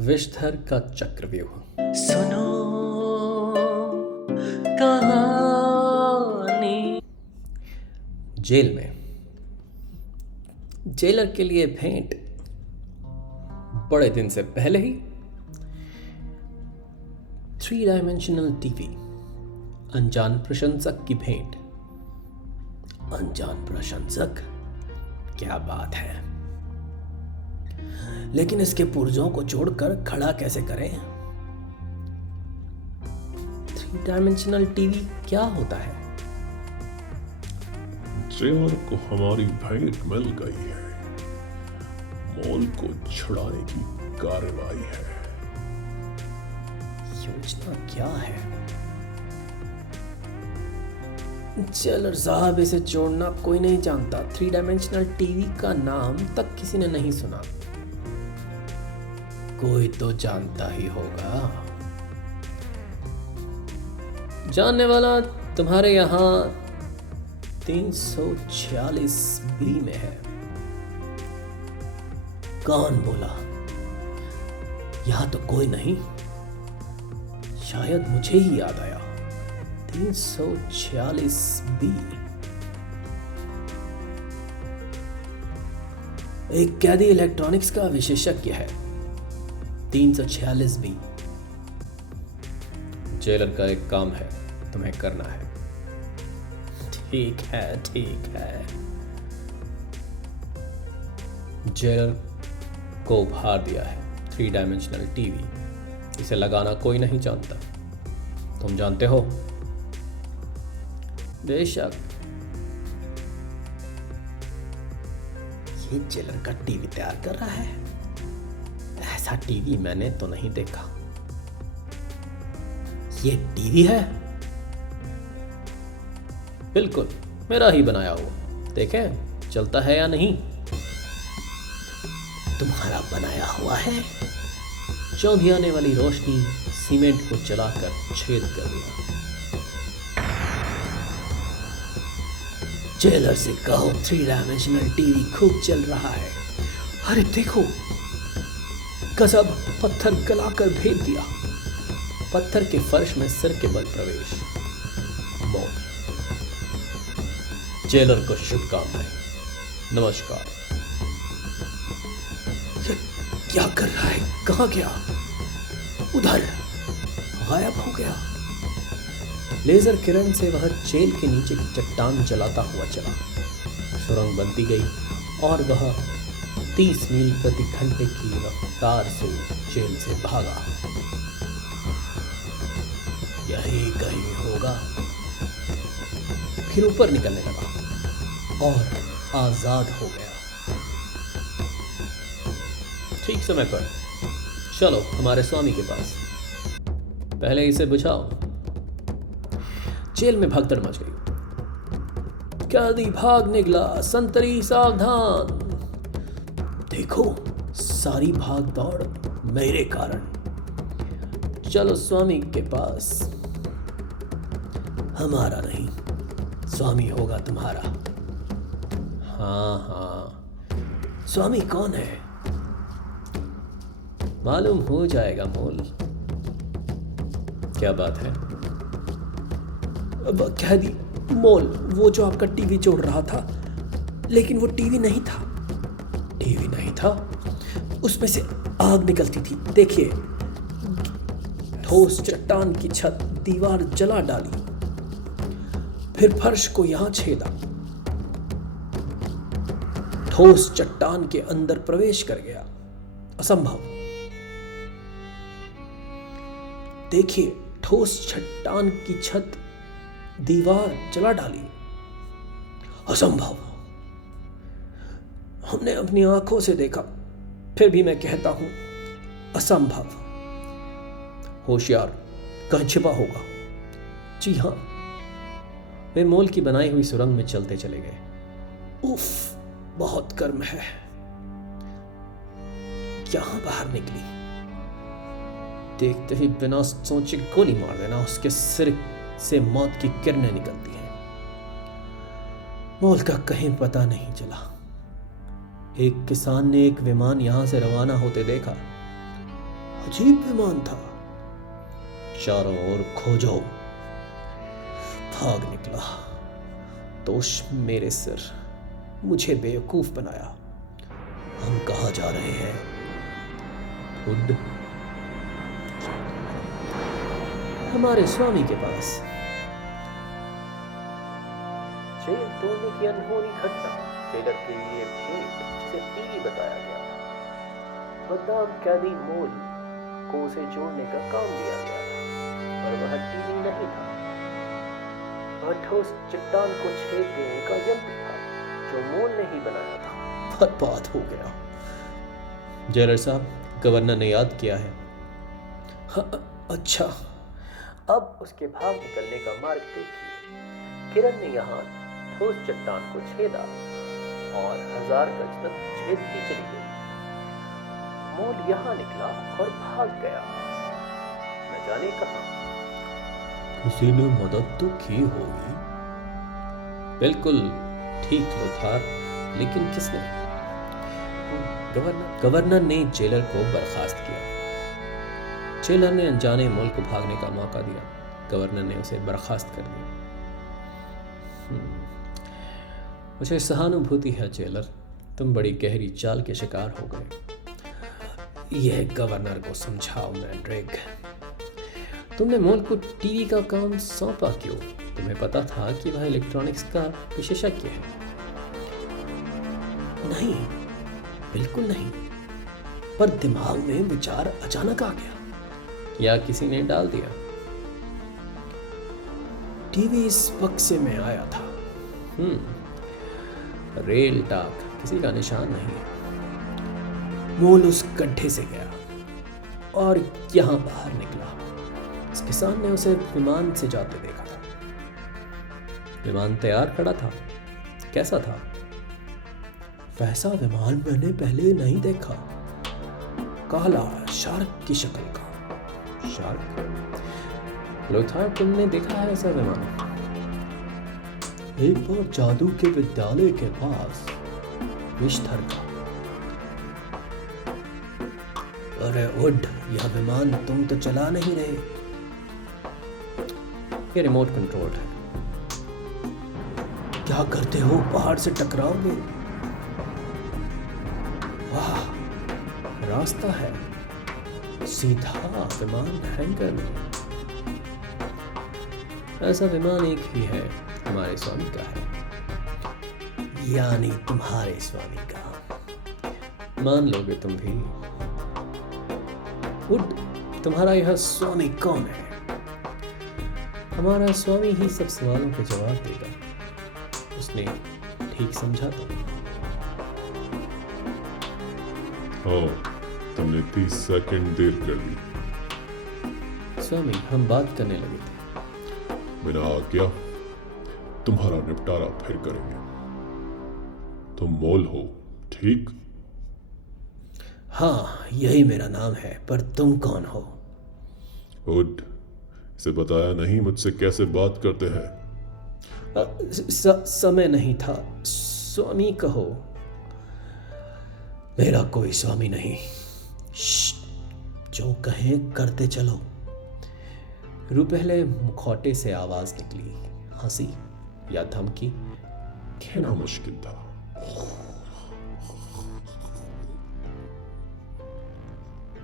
विषधर का चक्रव्यूह। सुनो कहानी। जेल में जेलर के लिए भेंट। बड़े दिन से पहले ही 3 डायमेंशनल टीवी। अनजान प्रशंसक की भेंट। अनजान प्रशंसक, क्या बात है। लेकिन इसके पुर्जों को जोड़कर खड़ा कैसे करें। 3 डायमेंशनल टीवी क्या होता है। जेलर को हमारी भेंट मिल गई है। मॉल को छुड़ाने की कार्रवाई है। योजना क्या है। जेलर साहब, इसे जोड़ना कोई नहीं जानता। 3 डायमेंशनल टीवी का नाम तक किसी ने नहीं सुना। कोई तो जानता ही होगा। जानने वाला तुम्हारे यहां 346 बी में है। कौन बोला। यहां तो कोई नहीं। शायद मुझे ही याद आया। 346 बी। एक कैदी इलेक्ट्रॉनिक्स का विशेषज्ञ है। 346 बी। जेलर का एक काम है, तुम्हें करना है। ठीक है, ठीक है। जेलर को उपहार दिया है 3 डायमेंशनल टीवी। इसे लगाना कोई नहीं जानता। तुम जानते हो। बेशक। ये जेलर का टीवी तैयार कर रहा है। ऐसा टीवी मैंने तो नहीं देखा। ये टीवी है। बिल्कुल मेरा ही बनाया हुआ। देखें चलता है या नहीं। तुम्हारा बनाया हुआ है। चौंधी आने वाली रोशनी सीमेंट को जलाकर छेद कर दिया। जेलर से कहो 3 डायमेंशनल टीवी खूब चल रहा है। अरे देखो, गजब, पत्थर गलाकर भेद दिया। पत्थर के फर्श में सिर के बल प्रवेश। मौत। जेलर को शुभकामनाएं। नमस्कार। क्या कर रहा है। कहां गया। उधर गायब हो गया। लेजर किरण से वह जेल के नीचे की चट्टान जलाता हुआ चला। सुरंग बनती गई और वह 30 मील प्रति घंटे की रफ्तार से जेल से भागा। यही कहीं होगा। फिर ऊपर निकलने लगा और आजाद हो गया। ठीक समय पर। चलो हमारे स्वामी के पास। पहले इसे बुझाओ। जेल में भगदड़ मच गई। कैदी भाग निकला, संतरी सावधान। देखो, सारी भाग दौड़ मेरे कारण। चलो स्वामी के पास। हमारा नहीं, स्वामी होगा तुम्हारा। हाँ हाँ। स्वामी कौन है। मालूम हो जाएगा मोल। क्या बात है। अब कह दी मोल, वो जो आपका टीवी जोड़ रहा था। लेकिन वो टीवी नहीं था। टीवी नहीं था। उसमें से आग निकलती थी। देखिए, ठोस चट्टान की छत दीवार जला डाली। फिर फर्श को यहां छेदा। ठोस चट्टान के अंदर प्रवेश कर गया। असंभव। देखिए, ठोस चट्टान की छत दीवार जला डाली। असंभव। हमने अपनी आंखों से देखा। फिर भी मैं कहता हूं असंभव। होशियार, कहीं छिपा होगा। जी हां। वे मोल की बनाई हुई सुरंग में चलते चले गए। उफ, बहुत गर्म है। यहां बाहर निकली। देखते ही बिना सोचे गोली मार देना। उसके सिर से मौत की किरणें निकलती हैं। मोल का कहीं पता नहीं चला। एक किसान ने एक विमान यहां से रवाना होते देखा। अजीब विमान था। चारों ओर खोजो। भाग निकला। दोष मेरे सिर। मुझे बेवकूफ बनाया। हम कहाँ जा रहे हैं? हुड। हमारे स्वामी के पास। जेल तोड़ने की अनहोनी घटना जेलर के लिए भेंट जिसे टीवी बताया गया था। बदनाम कैदी मोल को उसे जोड़ने का काम दिया गया था, पर वह टीवी नहीं था। वह ठोस चट्टान को छेद देने का यंत्र था जो मोल ने ही बनाया था। बर्बाद हो गया। जेलर साहब, गवर्नर ने याद किया है। हाँ, अच्छा। अब उसके भाग निकलने का मार्ग देखिए। किरण ने यहाँ ठोस चट्टान को छेदा और 1000 गज तक छेदती चली गई। मोल यहाँ निकला और भाग गया, न जाने कहाँ। किसी ने मदद तो की होगी। बिल्कुल ठीक लोथार, लेकिन किसने? गवर्नर ने जेलर को बर्खास्त किया। जेलर ने अनजाने मोल को भागने का मौका दिया। गवर्नर ने उसे बर्खास्त कर दिया। मुझे सहानुभूति है जेलर, तुम बड़ी गहरी चाल के शिकार हो गए। यह गवर्नर को समझाओ मैंड्रेग। तुमने मोल को टीवी का काम सौंपा क्यों? तुम्हें पता था कि वह इलेक्ट्रॉनिक्स का विशेषज्ञ है। नहीं, बिल्कुल नहीं, पर दिमाग में विचार अचानक आ गया। या किसी ने डाल दिया? टीवी इस बक्से में आया था। रेल टाक किसी का निशान नहीं है। मोल उस गड्ढे से गया और यहां बाहर निकला। इस किसान ने उसे विमान से जाते देखा था। विमान तैयार खड़ा था। कैसा था? वैसा विमान मैंने पहले नहीं देखा। काला, शार्क की शक्ल का। शार्क? लोथार, तुमने देखा है ऐसा विमान? एक बार जादू के विद्यालय के पास विष्ठर का। अरे वुड, यह विमान तुम तो चला नहीं रहे। ये रिमोट कंट्रोल है। क्या करते हो? पहाड़ से टकराओगे। वाह, रास्ता है सीधा विमान हैंगर में। ऐसा विमान एक ही है, हमारे स्वामी का है। यानी तुम्हारे स्वामी का। मान लोगे तुम भी? वुड, तुम्हारा यह स्वामी कौन है? हमारा स्वामी ही सब सवालों के जवाब देगा। उसने ठीक समझा तो। तुमने 30 सेकंड देर कर दी। स्वामी, हम बात करने लगे थे। बिना आज्ञा तुम्हारा निपटारा फिर करेंगे। तुम मोल हो, ठीक? हाँ, यही मेरा नाम है, पर तुम कौन हो? वुड, इसे बताया नहीं मुझसे कैसे बात करते हैं? समय नहीं था। स्वामी कहो। मेरा कोई स्वामी नहीं। जो कहें करते चलो। रुपहले मुखौटे से आवाज निकली। हंसी या धमकी, कहना मुश्किल था।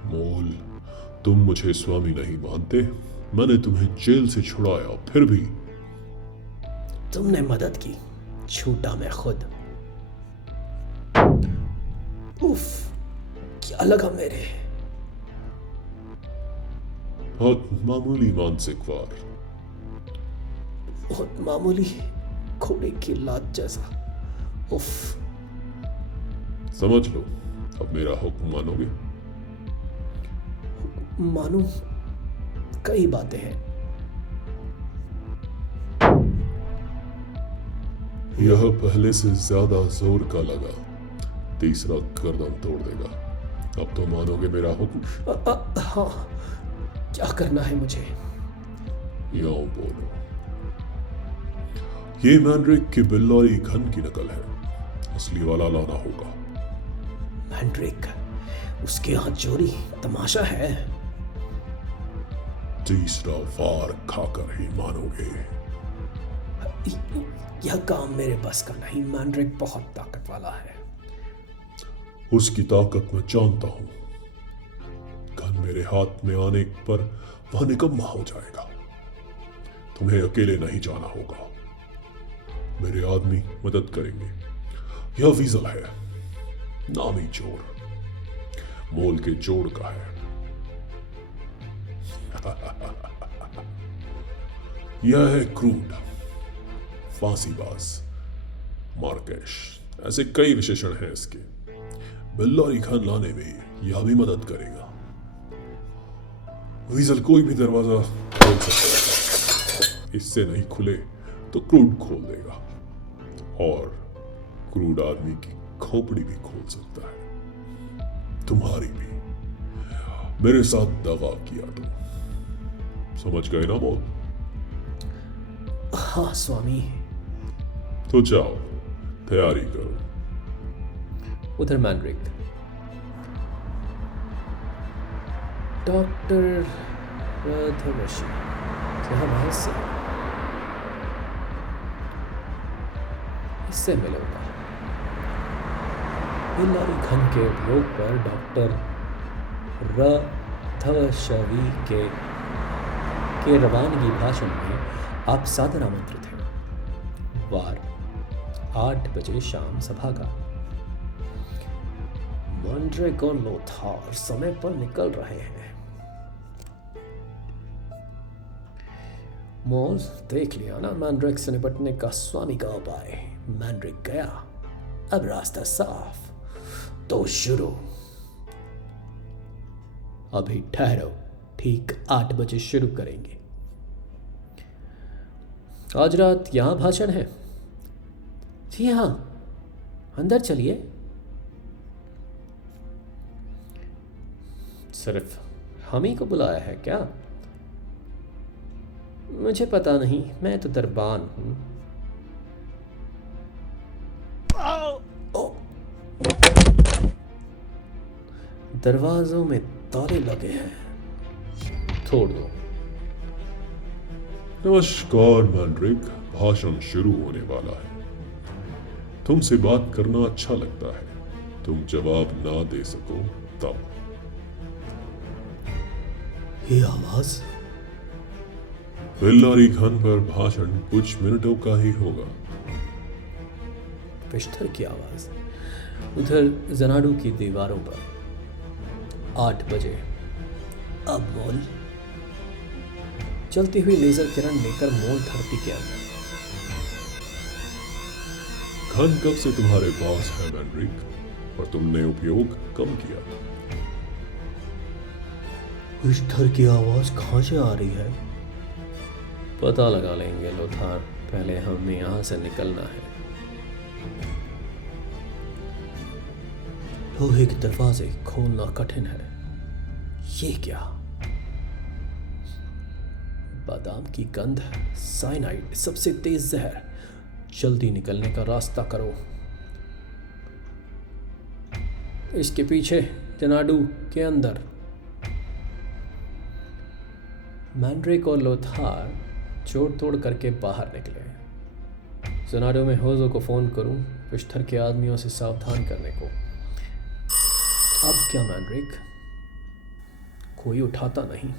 मोल, तुम मुझे स्वामी नहीं मानते। मैंने तुम्हें जेल से छुड़ाया, फिर भी तुमने मदद की, छूटा मैं खुद। उफ, क्या लगा मेरे? बहुत मामूली मानसिक वार। बहुत मामूली, घोड़े की लात जैसा। उफ। समझ लो, अब मेरा हुक्म मानोगे? मानूं? कई बातें हैं। यह पहले से ज्यादा जोर का लगा। तीसरा गर्दन तोड़ देगा। अब तो मानोगे मेरा हुक्म? हाँ, क्या करना है मुझे? यूं बोलो। ये मैंड्रेक की बिल्लौरी घन की नकल है। असली वाला लाना होगा। मैंड्रेक? उसके यहाँ चोरी? तमाशा है। तीसरा वार खाकर ही मानोगे। यह काम मेरे बस का नहीं। मैंड्रिक बहुत ताकत वाला है। उसकी ताकत मैं जानता हूं। गन मेरे हाथ में आने पर वह निकम्मा हो जाएगा। तुम्हें अकेले नहीं जाना होगा, मेरे आदमी मदद करेंगे। यह वीजल है, नामी चोर, मोल के जोड़ का है। यह है क्रूड, फांसीबाज, मार्केश, ऐसे कई विशेषण हैं इसके। बिल्लौरी खान लाने में यह भी मदद करेगा। वीजल कोई भी दरवाजा खोल सकता है, इससे नहीं खुले तो क्रूड खोल देगा, और क्रूड आदमी की खोपड़ी भी खोल सकता है, तुम्हारी भी। मेरे साथ दगा किया तुम, समझ गए ना मोल? हाँ स्वामी। तो जाओ, तैयारी करो। उधर मैंड्रिक, डॉक्टर रथवशी, क्या रहस्य है? इससे मिलूंगा। बिल्लौरी घन के उपयोग पर डॉक्टर रथवशवी के रवानगी भाषण में आप सादर आमंत्रित हैं। वार 8 बजे शाम सभा का। मैंड्रिक और लोथार समय पर निकल रहे हैं। मोल, देख लिया ना मैंड्रिक से निपटने का स्वामी का उपाय। मैंड्रिक गया, अब रास्ता साफ, तो शुरू। अभी ठहरो, ठीक 8 बजे शुरू करेंगे। आज रात यहां भाषण है? जी हाँ, अंदर चलिए। सिर्फ हम ही को बुलाया है क्या? मुझे पता नहीं, मैं तो दरबान हूं। दरवाजों में ताले लगे हैं, तोड़ दो। नमस्कार मैंड्रिक, भाषण शुरू होने वाला है। तुमसे बात करना अच्छा लगता है, तुम जवाब ना दे सको तब। ये आवाज? बिल्लौरी खान पर भाषण कुछ मिनटों का ही होगा। पिस्तर की आवाज। उधर जनाडू की दीवारों पर 8 बजे। अब मोल। चलती हुई लेजर किरण लेकर मोल धरती के अंदर। खान कब से तुम्हारे पास है मैंड्रिक, और तुमने उपयोग कम किया? पिस्तर की आवाज कहां से आ रही है? पता लगा लेंगे लोथार, पहले हमें यहां से निकलना है। लोहे के दरवाजे खोलना कठिन है। ये क्या? बादाम की गंध, साइनाइड, सबसे तेज जहर। जल्दी निकलने का रास्ता करो। इसके पीछे, जनाडू के अंदर। मैंड्रिक और लोथार जोड़ तोड़ करके बाहर निकले। जनाडो में होजो को फोन करूं, पिस्तर के आदमियों से सावधान करने को। अब क्या मैंड्रिक? कोई उठाता नहीं।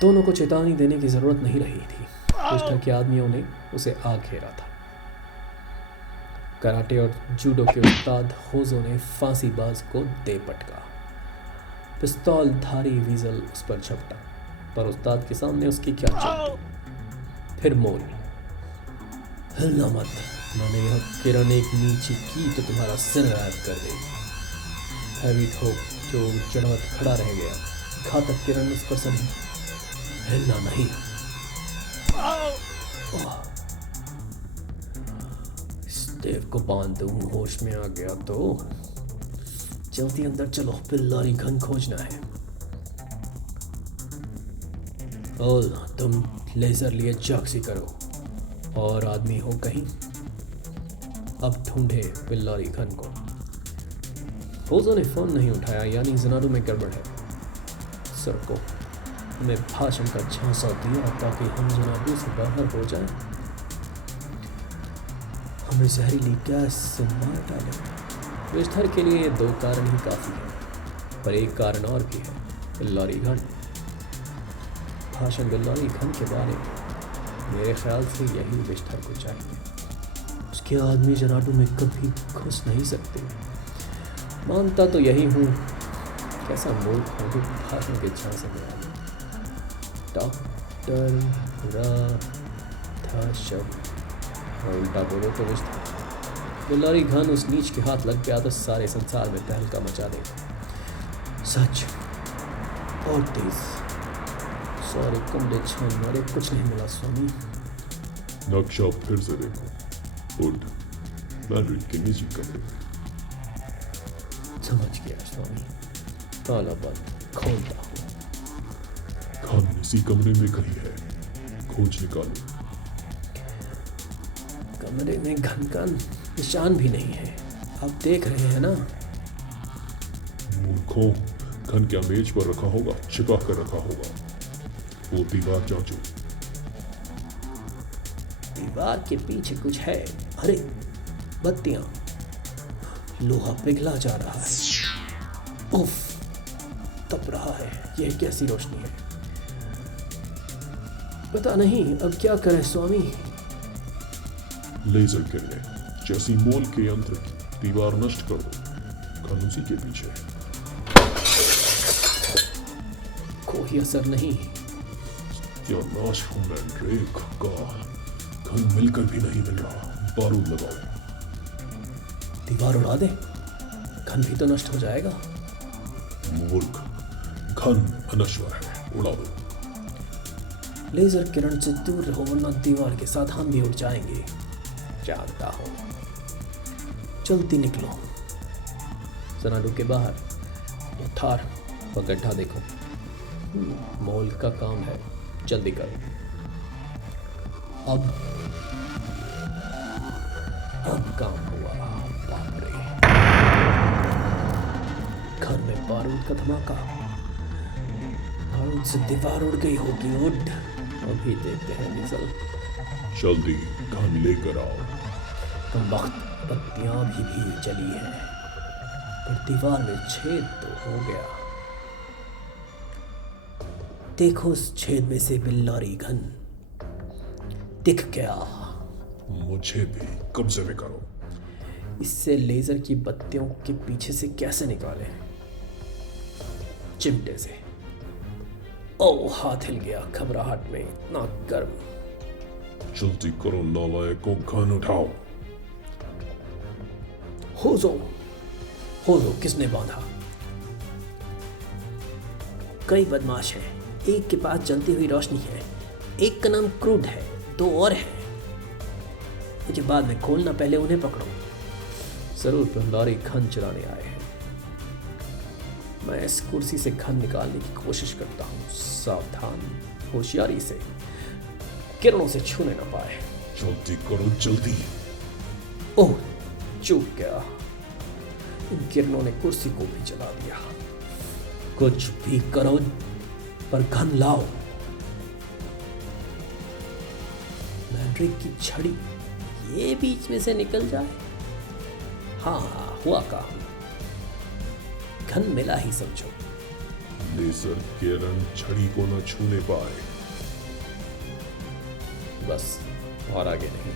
दोनों को चेतावनी देने की जरूरत नहीं रही थी। पिस्तर के आदमियों ने उसे आ घेरा था। कराटे और जूडो के उस्ताद होजो ने फांसीबाज को दे पटका। पिस्तौल धारी वीजल उस पर झपटा, पर उस्ताद के सामने उसकी क्या चलती। फिर मोल, हिलना मत, मैंने यह किरण एक नीचे की तो तुम्हारा सिर गायब कर देगी। हैवी ठोक जो चढ़वत खड़ा रह गया। घातक किरण उस पर सनी, हिलना नहीं। इस देव को बांध दूं, होश में आ गया तो। जल्दी अंदर चलो, बिल्लौरी घन खोजना है। और तुम लेजर लिए चौकसी करो, और आदमी हो कहीं। अब ढूंढे बिल्लौरी घन को। होजो ने फोन नहीं उठाया, यानी जनाडू में गड़बड़ है। सर को हमें भाषण का झांसा दिया ताकि हम जनाबे से बाहर हो जाएं। हमें जहरीली गैस से मार डालें। विस्तार के लिए 2 कारण ही काफ़ी है, पर एक कारण और भी है, बिल्लौरी घन। भाषण बिल्लौरी घन के बारे में मेरे ख्याल से यही विस्तार को चाहिए। उसके आदमी जनाडू में कभी घुस नहीं सकते। मानता तो यही हूँ, कैसा मूर्ख हूँ जो भाषण के झांसे में आ गया। डॉक्टर था शब्द और उल्टा बोलो तो विस्तार। बिल्लौरी घन उस नीच के हाथ लग गया तो सारे संसार में तहलका मचा देगा। सच बहुत तेज। सॉरी कमरे छान मारे, कुछ नहीं मिला स्वामी। नक्शा फिर से देखो। उठ, मैंड्रिक के निजी कमरे में। समझ गया स्वामी। ताला बंद, खोलता हूँ। खान इसी कमरे में कहीं है, खोज निकालो। कमरे में घन का निशान भी नहीं है, आप देख रहे हैं ना। मूर्खों, घन क्या मेज पर रखा होगा, छिपा कर रखा होगा। वो दीवार जांचो। दीवार के पीछे कुछ है। अरे बत्तियां, लोहा पिघला जा रहा है। उफ, तप रहा है। यह कैसी रोशनी है, पता नहीं। अब क्या करें स्वामी। लेजर किरणें जैसी मोल के यंत्र की दीवार नष्ट कर दो। घन उसी के पीछे है। कोई असर नहीं। क्या नाश हूं मैंड्रिक का। घन मिलकर भी नहीं मिल रहा। बारूद लगाओ। दीवार उड़ा दे, घन भी तो नष्ट हो जाएगा। मूर्ख, घन अनश्वर है, उड़ा दो। लेजर किरण से दूर रहो वरना दीवार के साथ हम भी उड़ जाएंगे। जानता हूं। जल्दी निकलो। जनाडू के बाहर वो थार व गड्ढा देखो। मॉल का काम है, जल्दी करो। अब काम हुआ। बाप रे, घर में बारूद का धमाका। बारूद से दीवार उड़ गई होगी। उड़, अभी देखते हैं रिजल्ट। जल्दी घन लेकर आओ। कम वक्त बत्तियां भी जली हैं, पर दीवार में छेद तो हो गया। देखो उस छेद में से बिल्लौरी घन दिख गया। मुझे भी कब्जे में करो। इससे लेजर की बत्तियों के पीछे से कैसे निकाले? चिमटे से। ओ, हाथ हिल गया घबराहट में। इतना गर्म। जल्दी करो नालायकों, घन उठाओ। हो जो किसने बांधा? कई बदमाश हैं। एक के पास जलती हुई रोशनी है, एक का नाम क्रूड है, 2 और हैं। मुझे बाद में खोलना, पहले उन्हें पकड़ो। जरूर बिल्लौरी घन चलाने आए हैं। मैं इस कुर्सी से घन निकालने की कोशिश करता हूँ, सावधान, होशियारी से, किरणों से छूने न पाए। जल्दी करो, जल्दी। ओह, चूक गया। इन किरणों ने कुर्सी को भी जला दिया। कुछ भी करो, पर घन लाओ। मैंड्रिक की छड़ी ये बीच में से निकल जाए। हाँ, हुआ काम। घन मिला ही समझो। लेजर किरण छड़ी को न छूने पाए। बस, और आगे नहीं।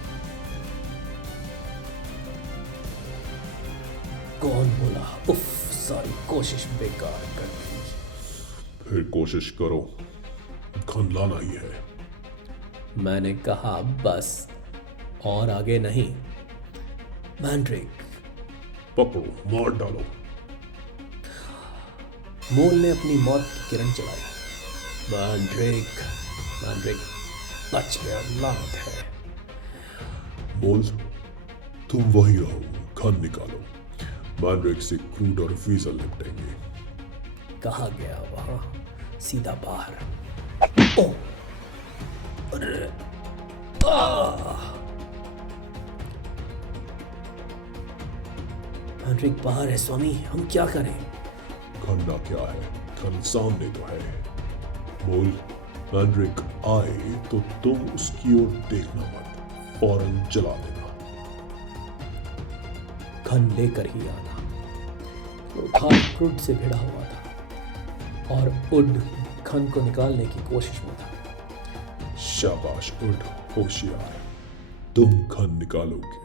कौन बोला? उफ, सारी कोशिश बेकार कर दी। फिर कोशिश करो, घन लाना ही है। मैंने कहा बस, और आगे नहीं। मैंड्रिक, पकड़ो, मार डालो। मोल ने अपनी मौत की किरण चलाई। मैंड्रिक बच गया, लानत है। मोल, तुम वही रहो, घन निकालो। मैंड्रिक से क्रूड और वीजल निपटेंगे। कहा गया वहां, सीधा बाहर। ओ, अरे, मैंड्रिक बाहर है स्वामी, हम क्या करें? घन ना क्या है, घन सामने तो है। बोल, मैंड्रिक आए तो तुम उसकी ओर देखना मत, फौरन जला देना। घन लेकर ही आना। लोथार क्रुड से भिड़ा हुआ था और उड घन को निकालने की कोशिश में था। शाबाश उड, होशियार, तुम घन निकालोगे,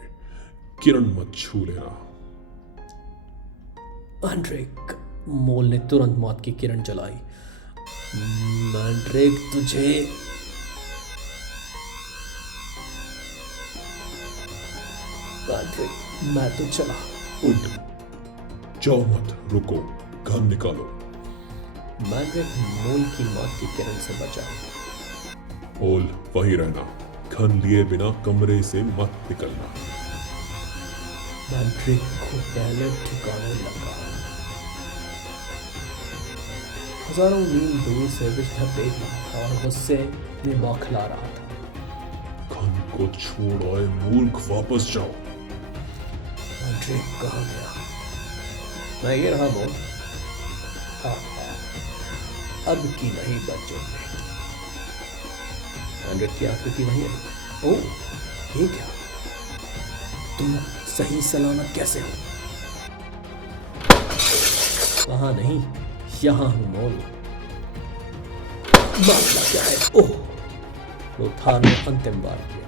किरण मत छू लेना। मैंड्रिक, मोल ने तुरंत मौत की किरण जलाई। मैंड्रिक, तुझे मैंड्रिक, मैं तो चला। उड, जाओ मत, रुको, घन निकालो। मैंड्रिक मोल की मौत की किरण से बचा। बोल, वहीं रहना, घन लिए बिना कमरे से मत निकलना। मैंड्रिक को पहले ठिकाने लगा। हजारों मील दूर से विष्ठर देख रहा था और गुस्से में बौखला रहा था। घन को छोड़ आए मूर्ख, वापस जाओ। मैंड्रिक कहाँ गया? मैं ये रहा मोल। अब की नहीं बचोगे। मैंड्रिक की आकृति वही है। ओह, ये क्या? तुम सही सलामत कैसे हो? वहां नहीं, यहां हूं मोल। मामला क्या है? ओह, लोथार ने अंतिम बार किया।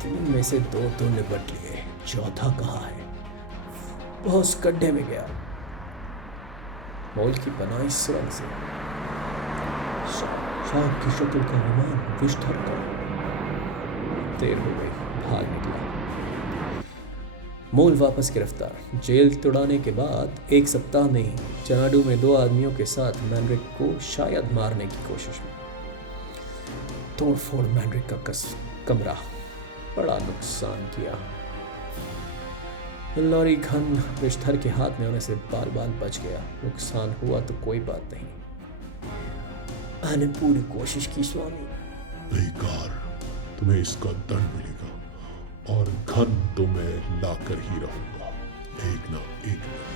3 में से 2 तो निपट लिए, चौथा कहाँ है? वह उस गड्ढे में गया, मोल की बनाई सुरंग से। शायद की शक्ल का अनुमान विष्ठर का। देर हो गई, भाग निकला। मोल वापस गिरफ्तार। जेल तुड़ाने के बाद 1 सप्ताह में ही चनाडू में 2 आदमियों के साथ मैंड्रिक को शायद मारने की कोशिश में। तोड़फोड़ मैंड्रिक का कमरा, बड़ा नुकसान किया। लॉरी घन विष्ठर के हाथ में होने से बाल बाल बच गया। नुकसान हुआ तो कोई बात नहीं, मैंने पूरी कोशिश की स्वामी। बेकार, तुम्हें इसका दंड मिलेगा और घन तो मैं लाकर ही रहूंगा, एक ना एक दिन।